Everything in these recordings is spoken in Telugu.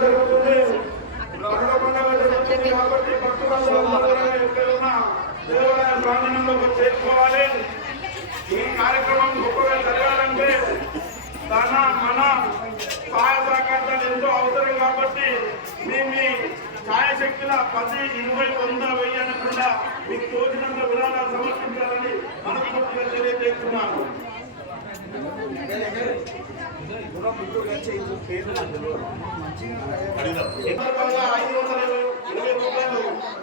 జరుగుతుంది పండుగ పండుగ జరుగుతుంది కాబట్టి భక్తులందరూ కూడా ఎక్కడున్నా దేవాలయ ప్రాంగణంలోకి చేరుకోవాలి ఈ కార్యక్రమం గొప్పగా జరగాలంటే తన మన సహాయ సహకారాలు ఎంతో అవసరం కాబట్టి మీ మీ ఛాయశక్తుల పది ఇరవై వంద వెయ్యి అనకుండా మీకు తోచినంత విధానాలు సమర్పించాలని మనస్ఫూర్తిగా తెలియజేస్తున్నాను సందర్భంగా ఐదు వందల ఇరవై రూపాయలు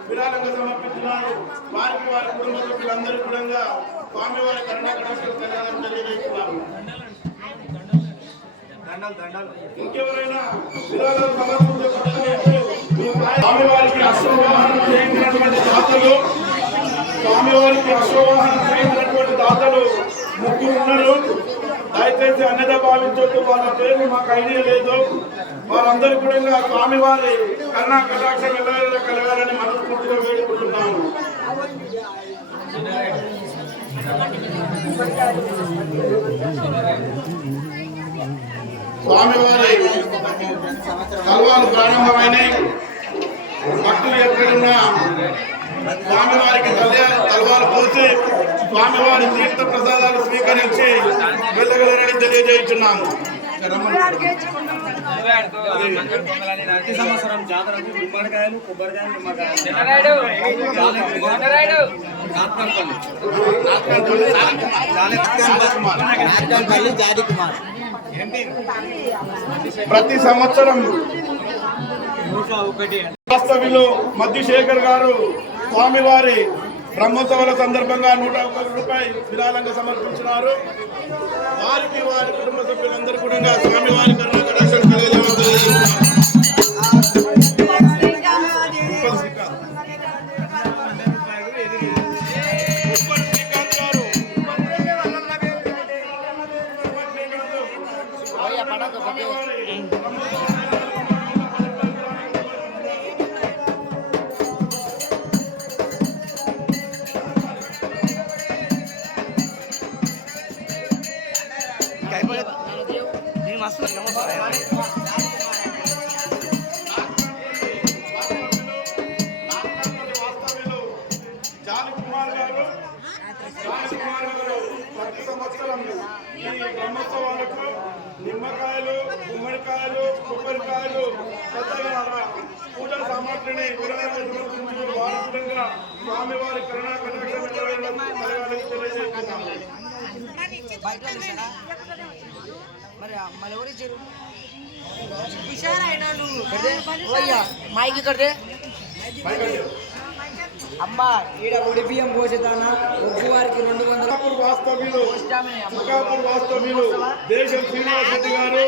విరాళంగా సమర్పించినారు వారికి వారి కుటుంబ సభ్యులందరూ కూడా స్వామివారి కరుణాకటాక్షలు కళ్యాణం తెలియజేస్తున్నారు ఇంకెవరైనా విరాళాలు సమర్పించే స్వామివారికి అశ్వవాహనం చేయించినటువంటి దాతలు స్వామివారికి అశ్వవాహనం చేయించినటువంటి దాతలు ముగ్గురు ఉన్నారు దయచేసి అన్నద భావించొద్దు. వాళ్ళ పేరు మాకు ఐడియా లేదు. వారందరూ కూడా స్వామివారి కన్నా కటాక్షం వెళ్ళవేళ కలగాలని మనస్ఫూర్తిగా వేడుకుంటున్నాము. స్వామివారి కల్వాలు ప్రారంభమైనాయి భక్తులు ఎక్కడున్నా స్వామివారికి తల్లి తలవాలు పోసి స్వామివారి తీర్థ ప్రసాదాలు స్వీకరించి వెళ్ళగలరని తెలియజేస్తున్నాము ప్రతి సంవత్సరం జాతరకు గుమ్మడికాయలు కొబ్బరికాయలు నిమ్మకాయలు. చిన్నరాయుడు చిన్నరాయుడు నాటకాలపల్లి జాతి కుమార్ ప్రతి సంవత్సరం నూట ఒకటి. వాస్తవ్యులు మద్ది శేఖర్ గారు స్వామివారి బ్రహ్మోత్సవాల సందర్భంగా నూట ఒక్క రూపాయి విరాళంగా సమర్పించినారు. వారికి వారి కుటుంబ సభ్యులందరూ కూడా స్వామివారి వాస్తవ్యులు జాలి ప్రతి సంవత్సరం ఈ బ్రహ్మోత్సవాలకు నిమ్మకాయలు గుమ్మడికాయలు కొబ్బరికాయలు పెద్దగా పూజల సామాగ్రిని విరాళంగా సమర్పించి వారసులంగా స్వామివారి కరుణా కటాక్షం తెలియజేస్తున్నాము మరి మళ్ళీ ఎవరు ఇచ్చారు మైక్ ఇక్కడే అమ్మ ఈడ ఒడి బియ్యం పోసేదానా ఒగ్గు వారికి రెండు వందల. వాస్తవ్యులు. తుకాపూర్ వాస్తవ్యులు. దేశం శ్రీనివాస్ రెడ్డి గారు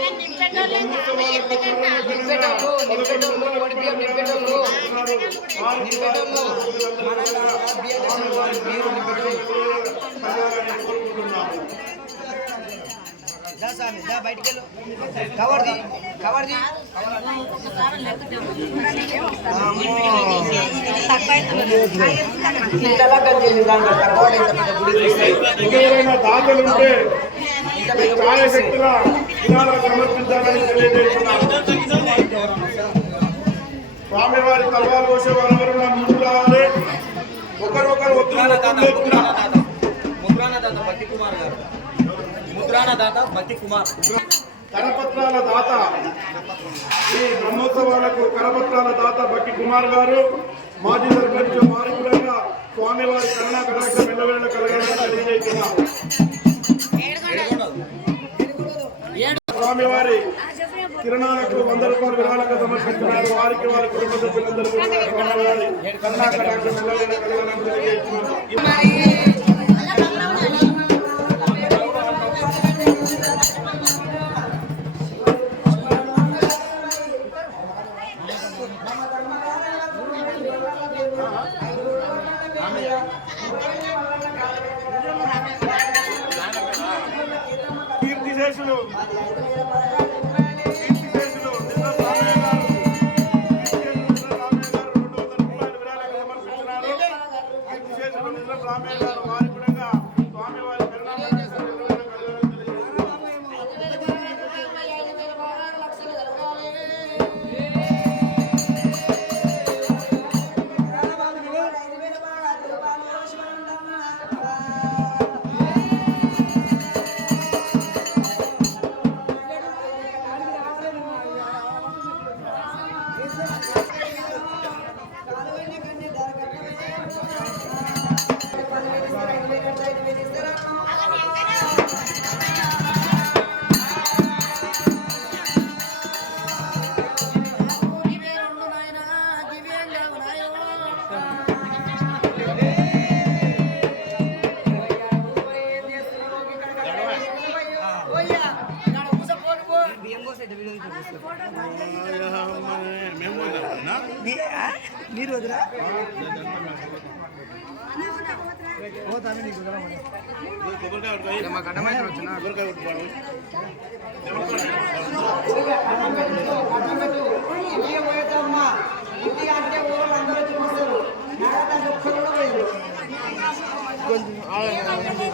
బ్రహ్మోత్సవాలకు కరుణాకరంగా పదకొండు వందల రూపాయల విరాళాలు సమర్పిస్తున్నారు. వారికి వారి కుటుంబ సభ్యులందరూ బియ్యం నింపేటోళ్ళు. కలగాలని కోరుకుంటున్నాము. దా స్వామి దా బయటికి వెళ్ళు కవర్ది కవర్ది ఇంతలా కట్ చేసి దాంట్లో తక్కువ ఇంత పెద్ద గుడి దాతలు ఉంటే సమర్పించాలని స్వామివారి తలవాలు పోసే వారెవరు నా ముందు రావాలి ఒకరొకరు దాత ముద్రాణ దాత బట్టి కుమార్ గారు ముద్రాణ దాత బట్టి కుమార్. కరపత్రాల దాత. ఈ బ్రహ్మోత్సవాలకు కరపత్రాల దాత బట్టి కుమార్ గారు మాజీ సర్పంచ్ మారిపురంగా స్వామివారి కరుణా కటాక్ష వెళ్ళవేళ కలగాలని స్వామివారి కిరణాలకు వంద రూపాయలు విరాళంగా సమర్పిస్తున్నారు వారికి వారి కుటుంబ సభ్యులందరూ కూడా స్వామివారి కరుణా కటాక్ష వెళ్ళవేళ కలగాలని తెలియజేస్తున్నాం.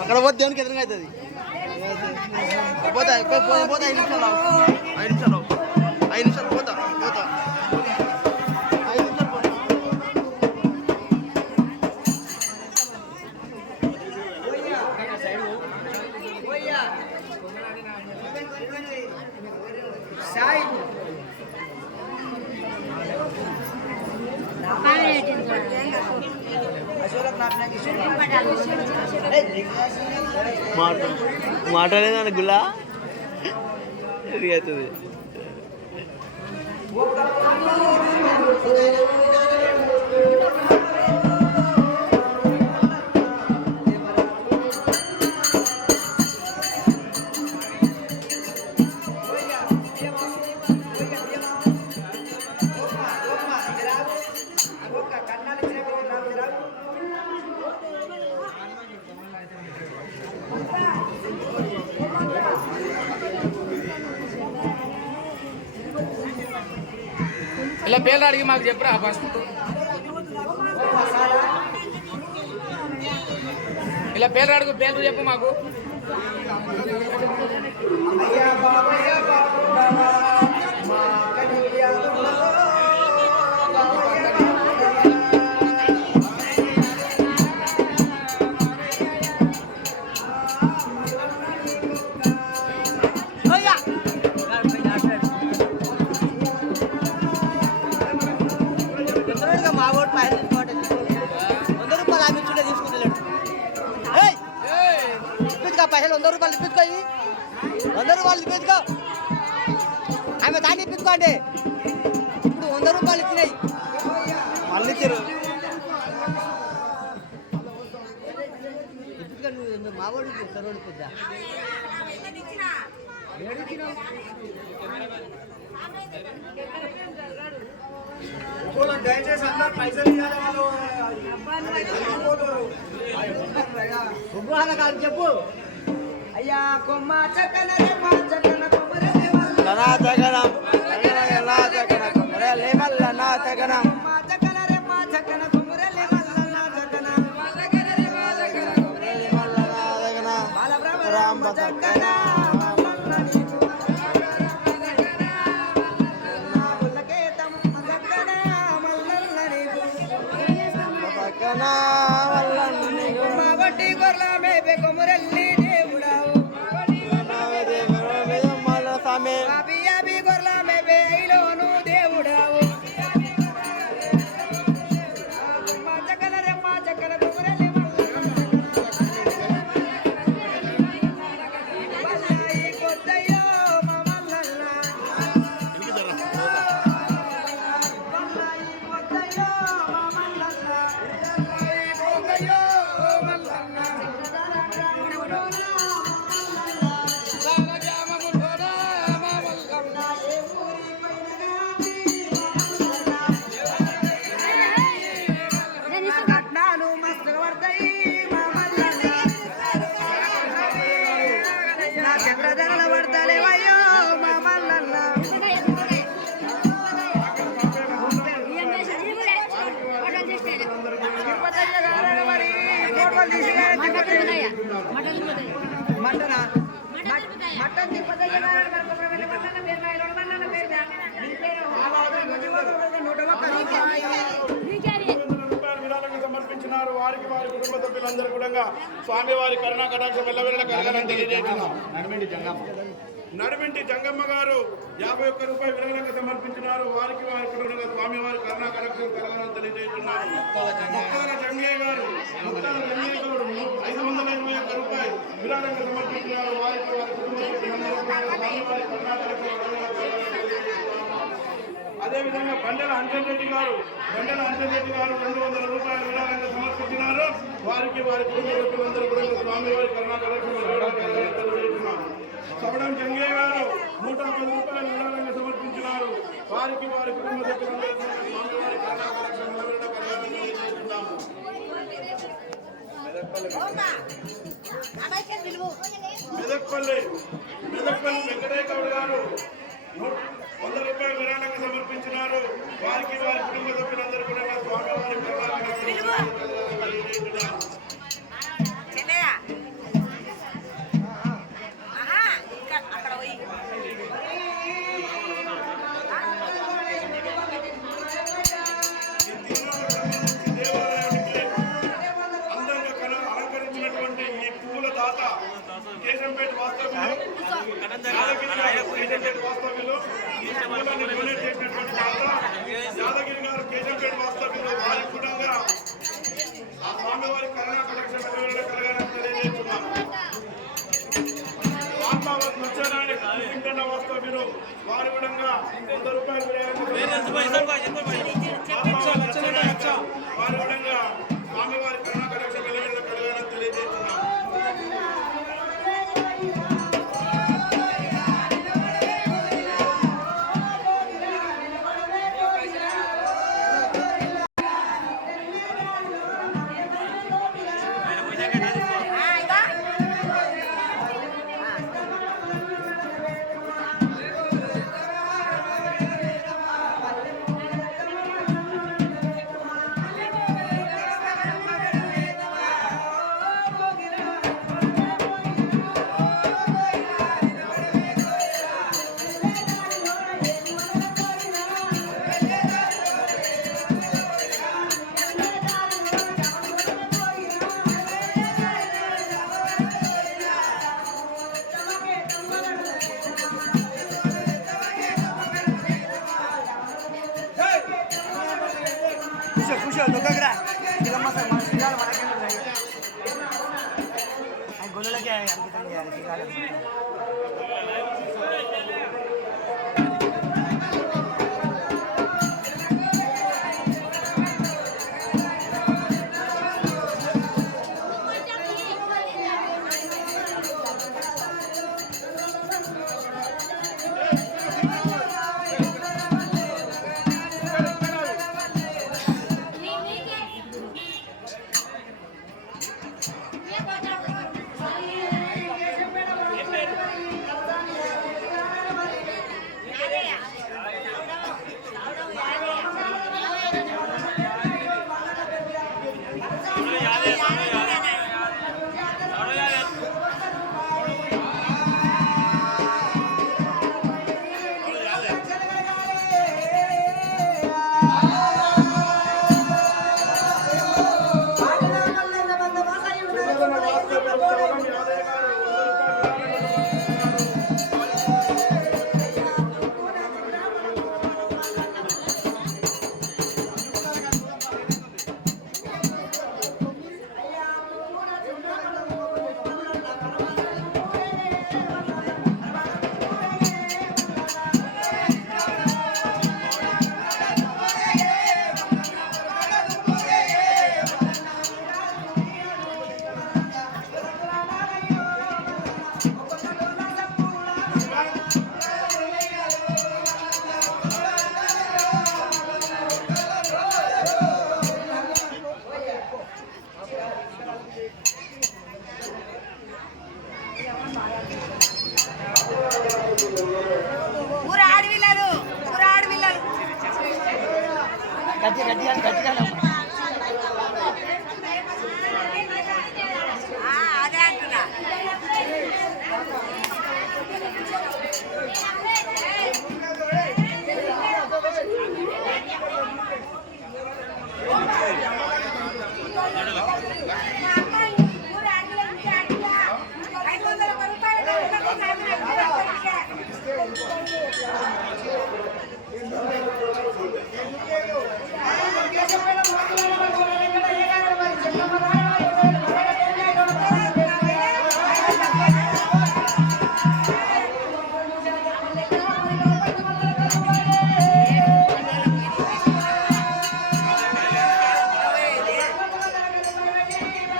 అక్కడ పోతే దేవునికి ఎదురుగా అవుతుంది. పోతా పోతా ఐదు నిమిషాలు ఐదు నిమిషాలు ఐదు నిమిషాలు పోతా పోతా. మాట్లాడేదాన్ని గుల్లా? ఇది అవుతుంది. ఇలా పేర్లు అడిగి మాకు చెప్పరా ఫస్ట్. ఇలా పేర్లు అడుగు పేర్లు చెప్పు మాకు. మా ఓటు పైన తీసుకోవటం వంద రూపాయలు ఆమె ఇచ్చుంటే తీసుకుంటలేడు ఏయ్! ఇప్పించుకో పైసలు వంద రూపాయలు ఇప్పించుకోయి వంద రూపాయలు ఇప్పించుకో. ఆమె దాన్ని ఇప్పించుకోండి ఇప్పుడు వంద రూపాయలు ఇచ్చినాయి. మళ్ళీ ఇచ్చారు. ఇప్పించుకో నువ్వు మా వాడికి దయచేసి అందరు పైసలు ఇవ్వాలి వాళ్ళు. చెప్పు. అయ్యా కొమ్మ చక్కన రేమ చక్కన సమర్పించినారు వారికి వారి కుటుంబ సభ్యులందరూ కూడా స్వామి వారి కరుణా కటాక్షం వెళ్ళవెళ్ళ కలగాలని తెలియజేస్తున్నాం. నడిమింటి జంగమ్మ గారు యాభై ఒక్క రూపాయలు విరాళంగా సమర్పించినారు. వారికి వారి కుటుంబంగా స్వామి వారి కరుణా కటాక్షం కలగాలని తెలియజేస్తున్నారు ముక్తాల జంగయ్య. గారు ముక్తాల జంగయ్య గారు ఐదు వందల ఇరవై ఒక్క రూపాయలు విరాళంగా సమర్పించినారు. వారికి వారి కుటుంబ సభ్యులందరూ కూడా స్వామి వారి కరుణా కటాక్షం. అదేవిధంగా బండల అంజన్ గారు బండల అంజన్ గారు రెండు వందల రూపాయలు విరాళంగా సమర్పించినారు. వారికి వారి కుటుంబ సభ్యులందరూ కూడా స్వామివారి కర్ణాటక సవడం జంగయ్య గారు నూట పది రూపాయలు విడాలని సమర్పించినారు. వారికి వారి కుటుంబ సభ్యులందరూ మెదక్పల్లి మెదక్పల్లి వెంకటేశ్వర గారు వంద రూపాయలు విరాళంగా సమర్పించినారు వారికి వారి కుటుంబ సభ్యులందరూ కూడా స్వామివారి కేశంపేట వాస్తవ్యులు యాదగిరి గారు కేశంపేట వాస్తవ్యులు వారి కూడంగా ఆ స్వామివారి కరుణా కలెక్షన్ కలగాలని తెలియజేస్తున్నాను ఆత్మావతి సత్యనారాయణ వాస్తవ్యులు. వారి కూడా వంద రూపాయలు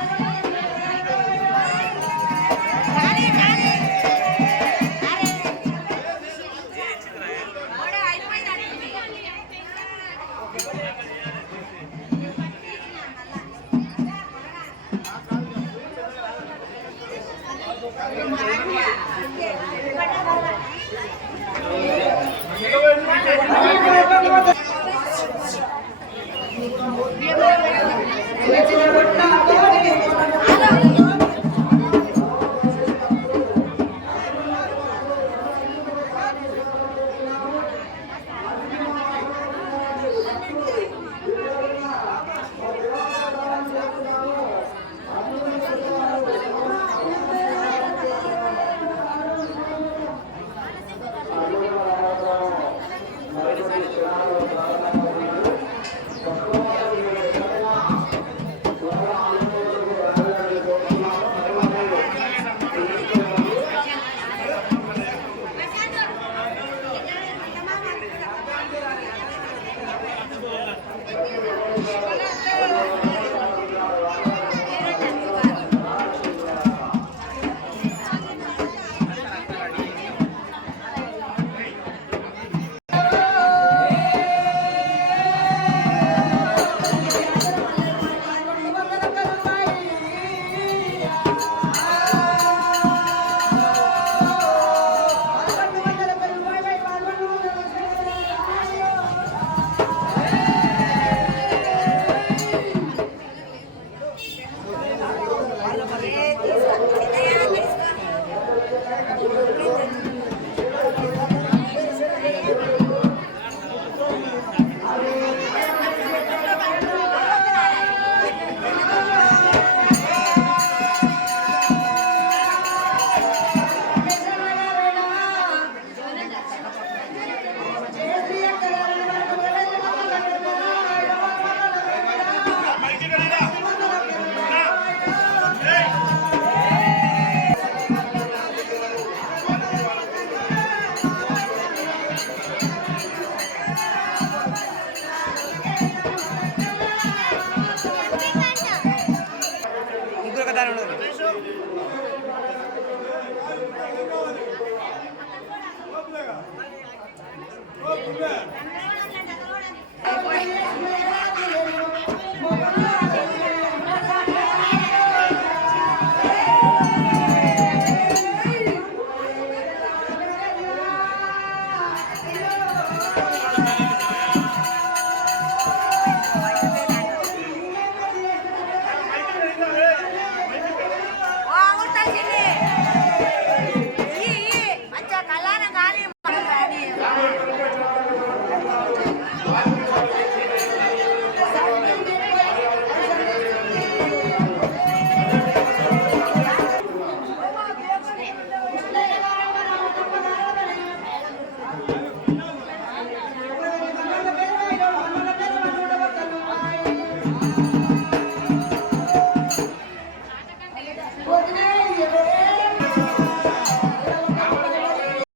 Thank you.